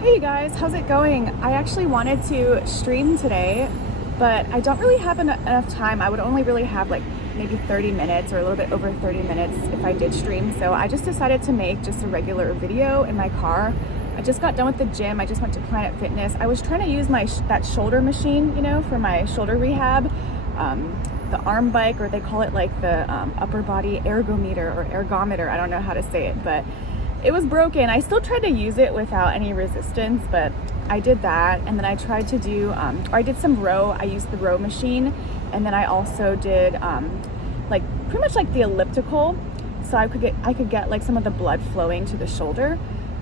Hey guys, how's it going? I actually wanted to stream today, but I don't really have enough time. I would only really have like maybe 30 minutes or a little bit over 30 minutes if I did stream. So I just decided to make just a regular video in my car. I just got done with the gym. I just went to Planet Fitness. I was trying to use that shoulder machine, for my shoulder rehab. The arm bike, or they call it like the upper body ergometer or ergometer. I don't know how to say it, but it was broken. I still tried to use it without any resistance, but I did that. And then I tried to do, or I did some row. I used the row machine. And then I also did like pretty much like the elliptical. So I could get like some of the blood flowing to the shoulder.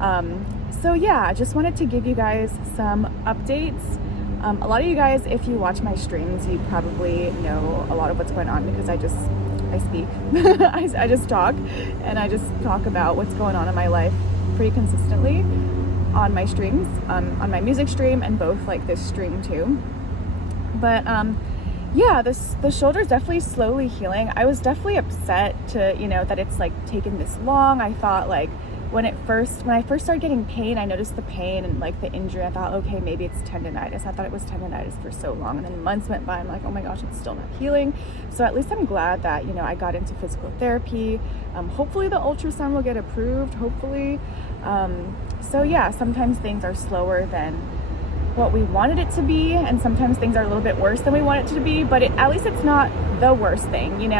So yeah, I just wanted to give you guys some updates. A lot of you guys, if you watch my streams, you probably know a lot of what's going on because I speak. I just talk, and I just talk about what's going on in my life pretty consistently on my streams, on my music stream and both like this stream too. But yeah, the shoulder's definitely slowly healing. I was definitely upset to, that it's like taken this long. I thought like when I first started getting pain, I noticed the pain and like the injury. I thought, okay, maybe it's tendonitis. I thought it was tendonitis for so long, and then months went by. I'm like, oh my gosh, it's still not healing. So at least I'm glad that I got into physical therapy. Hopefully the ultrasound will get approved. Hopefully. So yeah, sometimes things are slower than what we wanted it to be, and sometimes things are a little bit worse than we want it to be. But at least it's not the worst thing.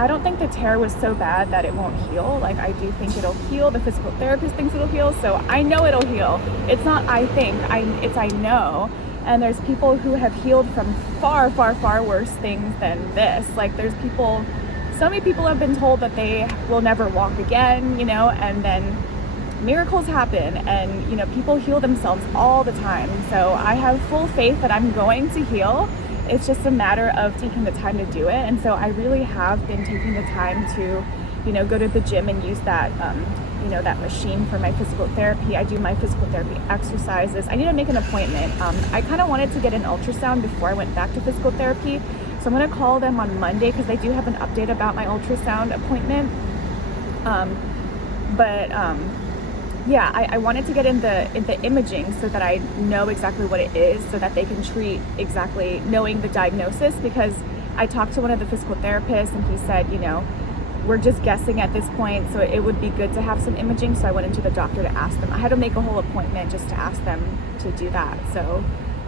I don't think the tear was so bad that it won't heal. Like, I do think it'll heal. The physical therapist thinks it'll heal, so I know it'll heal. It's not I think, it's I know. And there's people who have healed from far, far, far worse things than this. Like, so many people have been told that they will never walk again, and then miracles happen, and people heal themselves all the time. So I have full faith that I'm going to heal. It's just a matter of taking the time to do it. And so I really have been taking the time to, go to the gym and use that, that machine for my physical therapy. I do my physical therapy exercises. I need to make an appointment. I kind of wanted to get an ultrasound before I went back to physical therapy. So I'm going to call them on Monday because they do have an update about my ultrasound appointment. Yeah, I wanted to get in the imaging so that I know exactly what it is, so that they can treat exactly knowing the diagnosis, because I talked to one of the physical therapists and he said, we're just guessing at this point, so it would be good to have some imaging. So I went into the doctor to ask them. I had to make a whole appointment just to ask them to do that. So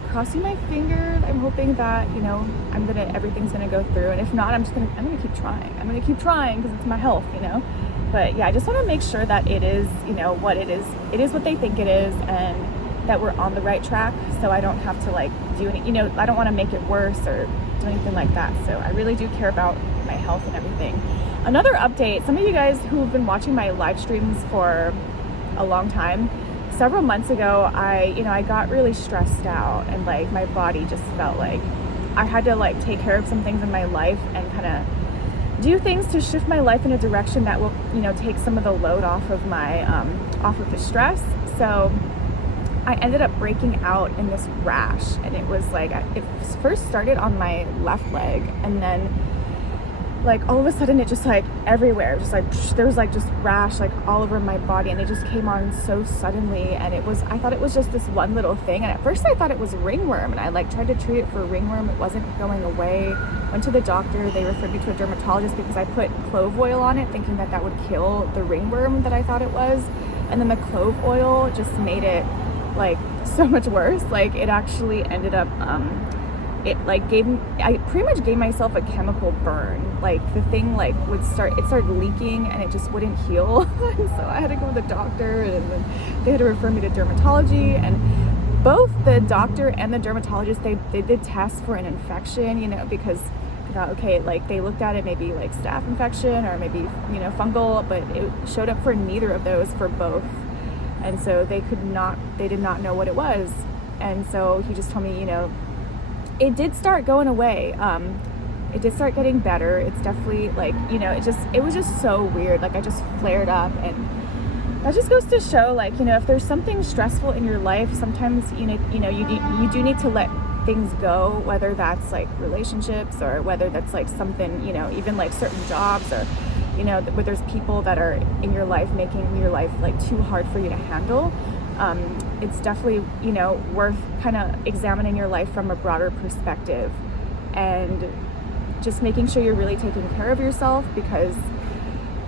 crossing my fingers, I'm hoping that, everything's gonna go through. And if not, I'm gonna keep trying. I'm gonna keep trying because it's my health, But yeah, I just want to make sure that it is, what it is. It is what they think it is, and that we're on the right track. So I don't have to like do any, I don't want to make it worse or do anything like that. So I really do care about my health and everything. Another update, some of you guys who have been watching my live streams for a long time, several months ago, I got really stressed out, and like my body just felt like I had to like take care of some things in my life and kind of do things to shift my life in a direction that will, take some of the load off of my, off of the stress. So I ended up breaking out in this rash, and it was like, it first started on my left leg, and then like all of a sudden it just like everywhere, just like there was like just rash like all over my body, and it just came on so suddenly. And I thought it was just this one little thing, and at first I thought it was ringworm, and I like tried to treat it for ringworm. It wasn't going away. Went to the doctor. They referred me to a dermatologist because I put clove oil on it thinking that would kill the ringworm that I thought it was, and then the clove oil just made it like so much worse. Like it actually ended up I pretty much gave myself a chemical burn. Like the thing like it started leaking, and it just wouldn't heal. So I had to go to the doctor, and then they had to refer me to dermatology. And both the doctor and the dermatologist, they did tests for an infection, because I thought, okay, like they looked at it, maybe like staph infection or maybe, fungal, but it showed up for neither of those, for both. And so they did not know what it was. And so he just told me, it did start going away. It did start getting better. It's definitely like, it was just so weird. Like I just flared up, and that just goes to show, like, if there's something stressful in your life, sometimes, you do need to let things go, whether that's like relationships or whether that's like something, even like certain jobs, or, where there's people that are in your life making your life like too hard for you to handle. it's definitely, you know, worth kind of examining your life from a broader perspective and just making sure you're really taking care of yourself, because,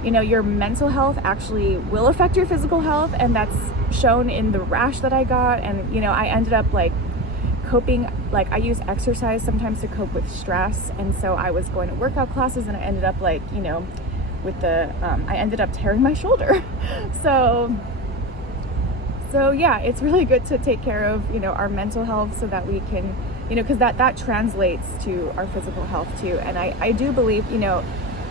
you know, your mental health actually will affect your physical health, and that's shown in the rash that I got. And, you know, I ended up like coping, like I use exercise sometimes to cope with stress, and so I was going to workout classes and I ended up like, you know, with the I ended up tearing my shoulder. so yeah, it's really good to take care of, you know, our mental health so that we can, you know, because that translates to our physical health too. And I do believe, you know,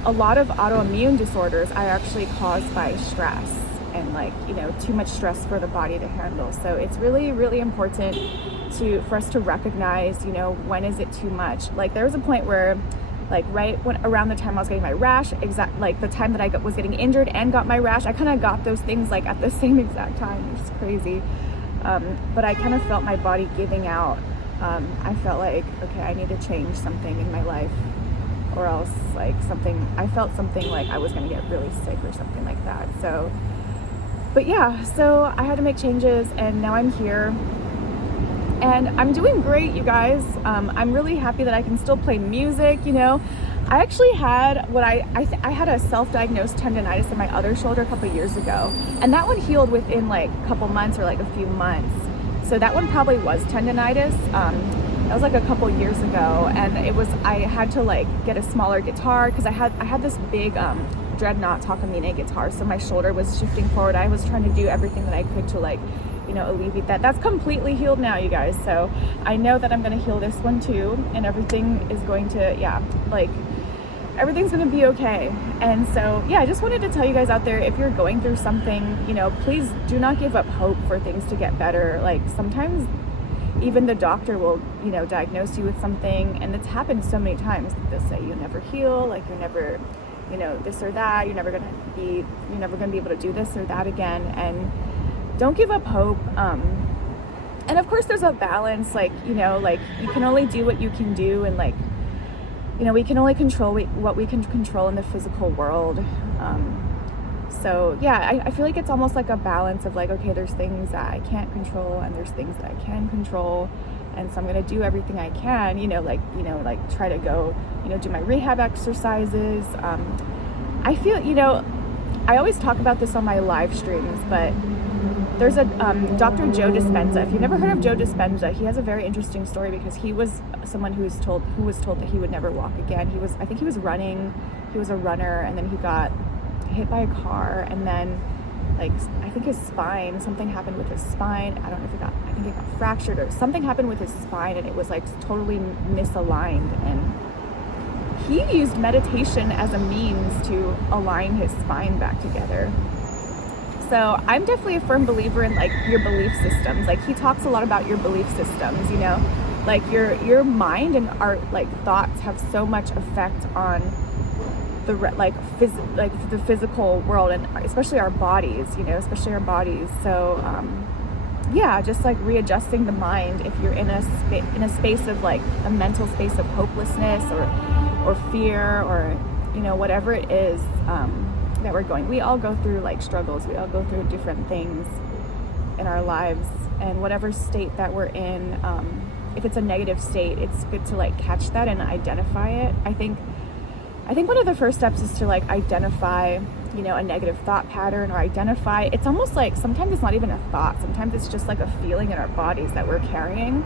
a lot of autoimmune disorders are actually caused by stress and, like, you know, too much stress for the body to handle. So it's really, really important for us to recognize, you know, when is it too much. Like there was a point where, like around the time I was getting my rash, like the time that I was getting injured and got my rash, I kind of got those things like at the same exact time, which is crazy. But I kind of felt my body giving out. I felt like, okay, I need to change something in my life, or else like I felt something like I was going to get really sick or something like that. So, but yeah, so I had to make changes, and now I'm here. And I'm doing great, you guys. I'm really happy that I can still play music, you know. I actually had I had a self-diagnosed tendonitis in my other shoulder a couple years ago. And that one healed within like a couple months or like a few months. So that one probably was tendonitis. That was like a couple years ago. And I had to like get a smaller guitar because I had this big Dreadnought Takamine guitar. So my shoulder was shifting forward. I was trying to do everything that I could to like, you know, alleviate that. That's completely healed now, you guys. So I know that I'm going to heal this one too, and everything is going to, everything's going to be okay. And so, yeah, I just wanted to tell you guys out there, if you're going through something, you know, please do not give up hope for things to get better. Like sometimes even the doctor will, you know, diagnose you with something, and it's happened so many times. They'll say you'll never heal, like you're never, you know, this or that, you're never going to be able to do this or that again. And don't give up hope. And of course there's a balance, like, you know, like you can only do what you can do, and like, you know, we can only control what we can control in the physical world. So yeah, I feel like it's almost like a balance of like, okay, there's things that I can't control and there's things that I can control. And so I'm going to do everything I can, you know, like try to go, you know, do my rehab exercises. I feel, you know, I always talk about this on my live streams, but there's a Dr. Joe Dispenza. If you've never heard of Joe Dispenza, he has a very interesting story, because he was someone who was told that he would never walk again. I think he was a runner, and then he got hit by a car, and then like I think his spine, something happened with his spine. I don't know if I think it got fractured or something happened with his spine, and it was like totally misaligned, and he used meditation as a means to align his spine back together. So I'm definitely a firm believer in like your belief systems. Like he talks a lot about your belief systems, you know, like your mind and our like thoughts have so much effect on the the physical world, and especially our bodies, you know, So yeah, just like readjusting the mind if you're in a space of like a mental space of hopelessness or fear, or, you know, whatever it is that we're going. We all go through like struggles. We all go through different things in our lives, and whatever state that we're in, if it's a negative state, it's good to like catch that and identify it. I think one of the first steps is to like identify, you know, a negative thought pattern, or identify, it's almost like sometimes it's not even a thought. Sometimes it's just like a feeling in our bodies that we're carrying.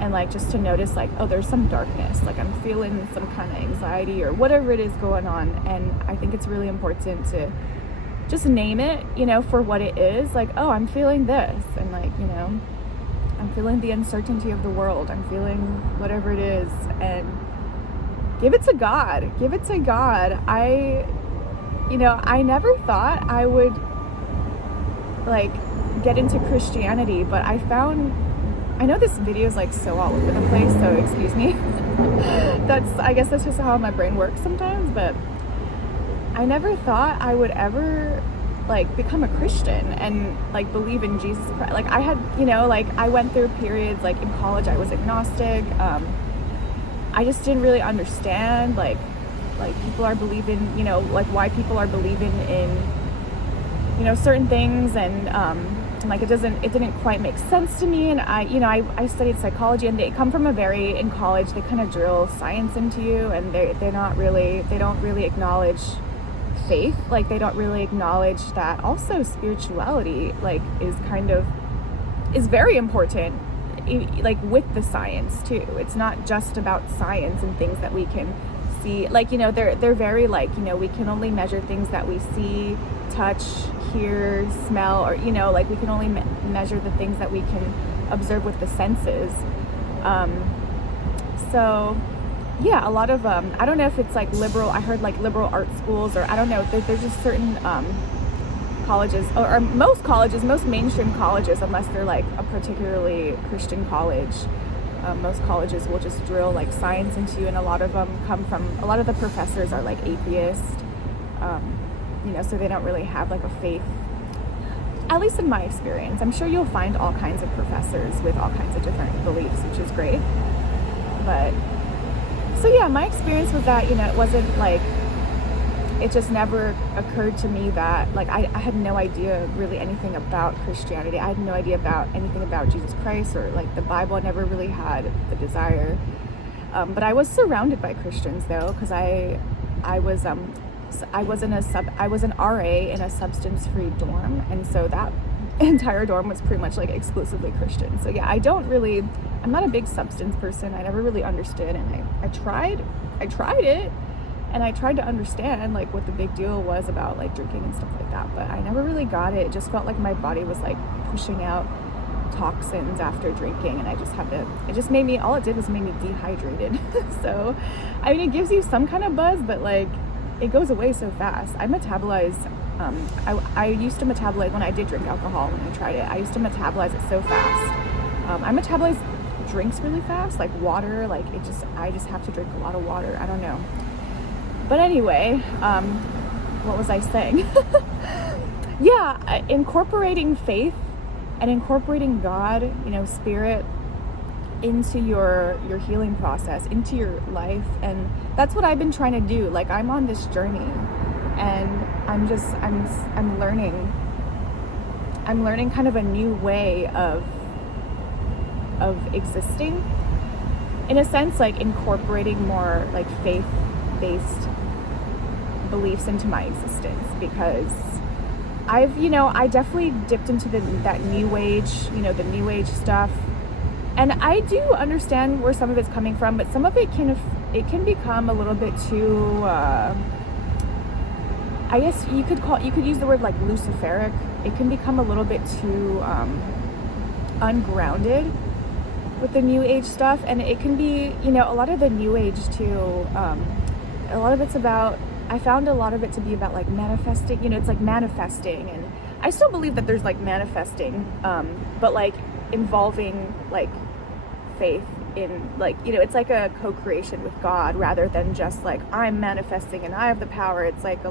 And like just to notice like, oh, there's some darkness, like I'm feeling some kind of anxiety or whatever it is going on. And I think it's really important to just name it, you know, for what it is. Like, oh, I'm feeling this, and like, you know, I'm feeling the uncertainty of the world, I'm feeling whatever it is, and give it to God. I never thought I would like get into Christianity, but I know this video is like so all over the place, so excuse me. I guess that's just how my brain works sometimes, but I never thought I would ever like become a Christian and like believe in Jesus Christ. Like I had, you know, like I went through periods like in college I was agnostic. I just didn't really understand like people are believing, you know, like why people are believing in, you know, certain things. And and like it didn't quite make sense to me. And I studied psychology, and they come from in college they kind of drill science into you, and they don't really acknowledge faith. Like they don't really acknowledge that also spirituality like is very important, like with the science too. It's not just about science and things that we can see. Like, they're very like, we can only measure things that we see, touch, hear, smell, or, like we can only measure the things that we can observe with the senses. So yeah, a lot of, I don't know if it's like I heard like liberal art schools, or I don't know, there's just certain colleges, or most mainstream colleges, unless they're like a particularly Christian college, most colleges will just drill like science into you, and a lot of the professors are like atheists, so they don't really have like a faith, at least in my experience. I'm sure you'll find all kinds of professors with all kinds of different beliefs, which is great. But so yeah, my experience was that, it wasn't like, it just never occurred to me that, like, I had no idea really anything about Christianity. I had no idea about anything about Jesus Christ or like the Bible. I never really had the desire. But I was surrounded by Christians though, because I was an RA in a substance-free dorm, and so that entire dorm was pretty much like exclusively Christian. So yeah, I'm not a big substance person. I never really understood, and I tried it. And I tried to understand like what the big deal was about like drinking and stuff like that, but I never really got it. It just felt like my body was like pushing out toxins after drinking, and all it did was make me dehydrated. So, I mean, it gives you some kind of buzz, but like it goes away so fast. I used to metabolize, when I did drink alcohol, when I tried it, I used to metabolize it so fast. I metabolize drinks really fast, like water, like I just have to drink a lot of water. I don't know. But anyway, what was I saying? Yeah, incorporating faith and incorporating God, spirit into your healing process, into your life. And that's what I've been trying to do. Like, I'm on this journey, and I'm learning kind of a new way of existing, in a sense, like incorporating more like faith-based beliefs into my existence, because I definitely dipped into that new age, the new age stuff, and I do understand where some of it's coming from, but some of it can become a little bit too, I guess you could use the word like luciferic. It can become a little bit too ungrounded with the new age stuff, and it can be, a lot of the new age too, a lot of it's about, I found a lot of it to be about like manifesting, it's like manifesting, and I still believe that there's like manifesting, but like involving like faith in, like, it's like a co-creation with God, rather than just like I'm manifesting and I have the power. It's like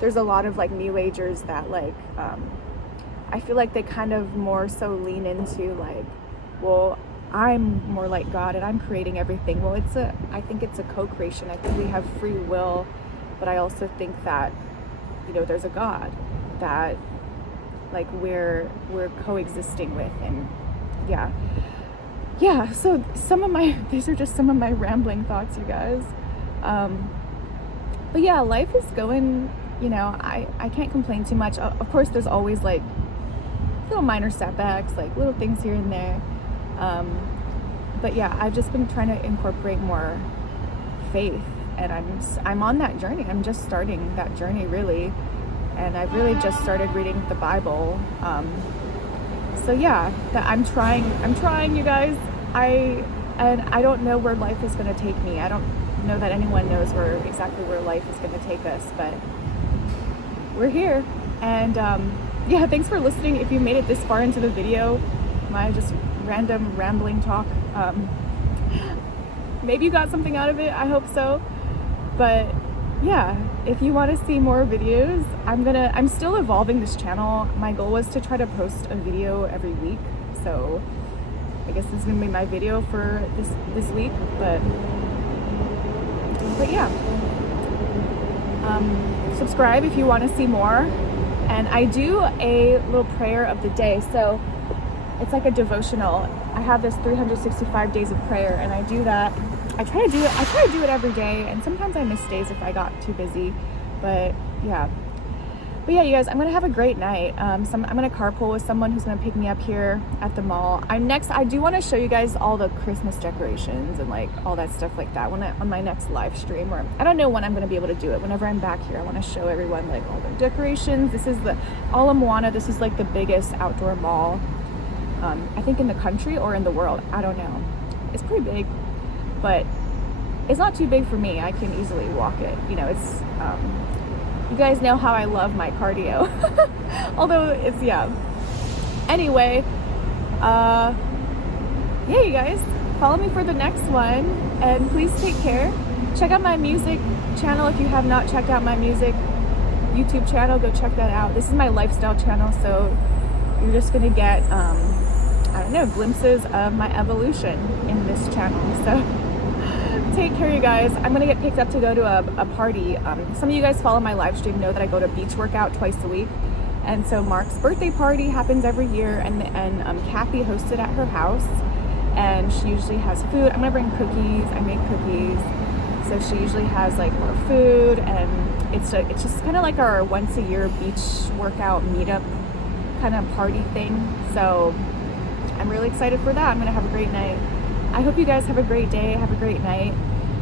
there's a lot of like new agers that like, I feel like they kind of more so lean into like, well, I'm more like God and I'm creating everything. Well, I think it's a co-creation. I think we have free will, but I also think that, there's a God that like we're coexisting with. And yeah, so these are just some of my rambling thoughts, you guys. But yeah, life is going, I can't complain too much. Of course, there's always like little minor setbacks, like little things here and there. But yeah, I've just been trying to incorporate more faith, and I'm on that journey. I'm just starting that journey, really, and I've really just started reading the Bible. So yeah, I'm trying, you guys. I don't know where life is going to take me. I don't know that anyone knows exactly where life is going to take us, but we're here. And yeah, thanks for listening. If you made it this far into the video, my just random rambling talk, maybe you got something out of it. I hope so. But yeah, if you want to see more videos, I'm still evolving this channel. My goal was to try to post a video every week, so I guess this is gonna be my video for this week. But yeah, subscribe if you want to see more, and I do a little prayer of the day. So it's like a devotional. I have this 365 days of prayer, and I do that. I try to do it every day, and sometimes I miss days if I got too busy. But yeah, you guys, I'm gonna have a great night. I'm gonna carpool with someone who's gonna pick me up here at the mall. I do want to show you guys all the Christmas decorations and like all that stuff like that on my next live stream, or I don't know when I'm gonna be able to do it. Whenever I'm back here, I want to show everyone like all the decorations. This is the Ala Moana. This is like the biggest outdoor mall, I think in the country or in the world. I don't know. It's pretty big, but it's not too big for me. I can easily walk it. You know, it's you guys know how I love my cardio. Although it's, yeah. Anyway, yeah, you guys, follow me for the next one, and please take care. Check out my music channel if you have not checked out my music YouTube channel. Go check that out. This is my lifestyle channel, so you're just gonna get, I don't know, glimpses of my evolution in this channel. So take care, you guys. I'm gonna get picked up to go to a party. Some of you guys follow my live stream know that I go to beach workout twice a week, and so Mark's birthday party happens every year, and Kathy hosts it at her house, and she usually has food. I'm gonna bring cookies. I make cookies, so she usually has like more food, and it's just kind of like our once a year beach workout meetup kind of party thing. So I'm really excited for that. I'm gonna have a great night. I hope you guys have a great day, have a great night,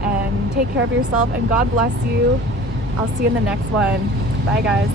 and take care of yourself, and God bless you. I'll see you in the next one. Bye, guys.